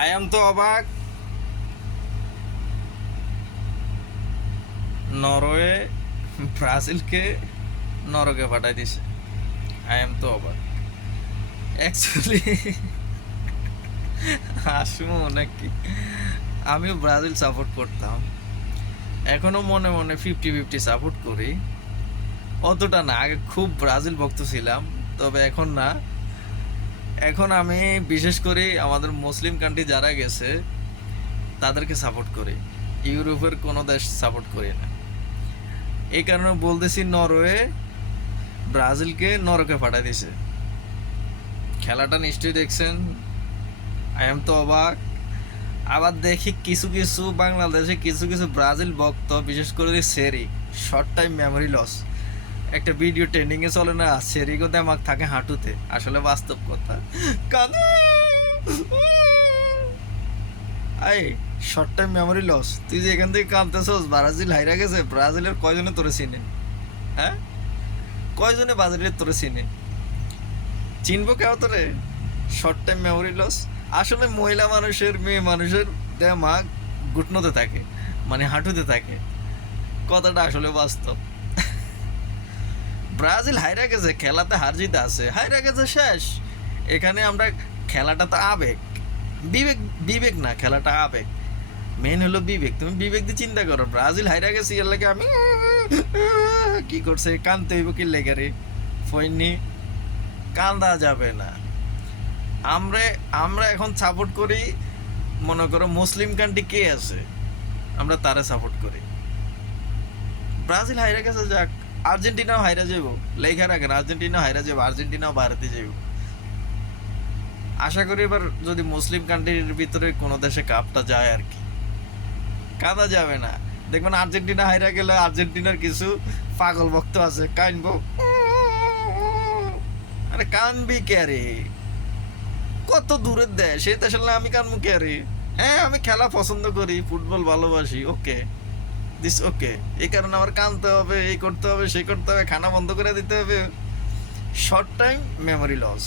আয়াম তো অবাক, নরওয়ে ব্রাজিলকে নরকে পাঠাই দিছে। আয়াম তো অবাক অ্যাকচুয়ালি। আসমো নাকি, আমিও ব্রাজিল সাপোর্ট করতাম, এখনো মনে মনে 50-50 সাপোর্ট করি। অতটা না, আগে খুব ব্রাজিল ভক্ত ছিলাম, তবে এখন না। এখন আমি বিশেষ করে আমাদের মুসলিম কান্ট্রি যারা গেছে তাদেরকে সাপোর্ট করি, ইউরোপের কোনো দেশ সাপোর্ট করি না। এই কারণে বলতেছি, নরওয়ে ব্রাজিলকে নরকে পাঠাই দিছে। খেলাটা নিশ্চয়ই দেখছেন। আই এম তো অবাক। আবার দেখি কিছু কিছু বাংলাদেশে কিছু কিছু ব্রাজিল ভক্ত, বিশেষ করে সেরি, শর্ট টাইম মেমোরি লস, একটা ভিডিও ট্রেন্ডিংয়ে চলে না, সেরিগো দেমাগ থাকে হাঁটুতে, আসলে বাস্তব কথা। কাঁদে। I short time memory loss, তুই যে এখান থেকে কাঁদতেছস, ব্রাজিল হাইরা গেছে, ব্রাজিলের কয়জনে তোরে চিনে? হ্যাঁ, কয়জনে ব্রাজিলের তোরে চিনে? চিনবো কেউ তোরে? Short time memory loss. আসলে মহিলা মানুষের, মেয়ে মানুষের দেমাগ ঘুটনোতে থাকে, মানে হাঁটুতে থাকে, কথাটা আসলে বাস্তব। ব্রাজিল হাইরা গেছে, খেলাতে হার জিতে আছে, হাইরা গেছে শেষ। এখানে আমরা, খেলাটা তো আবেগ, বিবেক, বিবেক না, খেলাটা আবেগ, মেন হলো বিবেক। তুমি বিবেক দিয়ে চিন্তা করো, ব্রাজিল হাইরা গেছে, এর লাগে আমি কি করছে, কানতে হইব কি লেগে রে? ফইনি, কান্দা যাবে না। আমরা আমরা এখন সাপোর্ট করি, মনে করো মুসলিম কান্ট্রি কে আছে, আমরা তারা সাপোর্ট করি। ব্রাজিল হাইরা গেছে, যাক। আর্জেন্টিনাও হাইরা যাইব, লেখা রাখেন, আর্জেন্টিনা হাইরা যাবো, আর্জেন্টিনাও ভারতে যাইব। আশা করি এবার যদি মুসলিম কান্ট্রির ভিতরে কোনো দেশে কাপটা যায় আর কি, কাঁদা যাবে না। দেখবেন আর্জেন্টিনা হাইরা গেলে আর্জেন্টিনার কিছু পাগল ভক্ত আছে, কানবো। আরে কানবি কে রে? কত দূরের দেশ, সেই দেশের না আমি কানবো কে রে? হ্যাঁ, আমি খেলা পছন্দ করি, ফুটবল ভালোবাসি, ওকে, দিস ওকে। এই কারণে আমার কানতে হবে, এই করতে হবে, সেই করতে হবে, খানা বন্ধ করে দিতে হবে। Short time memory loss.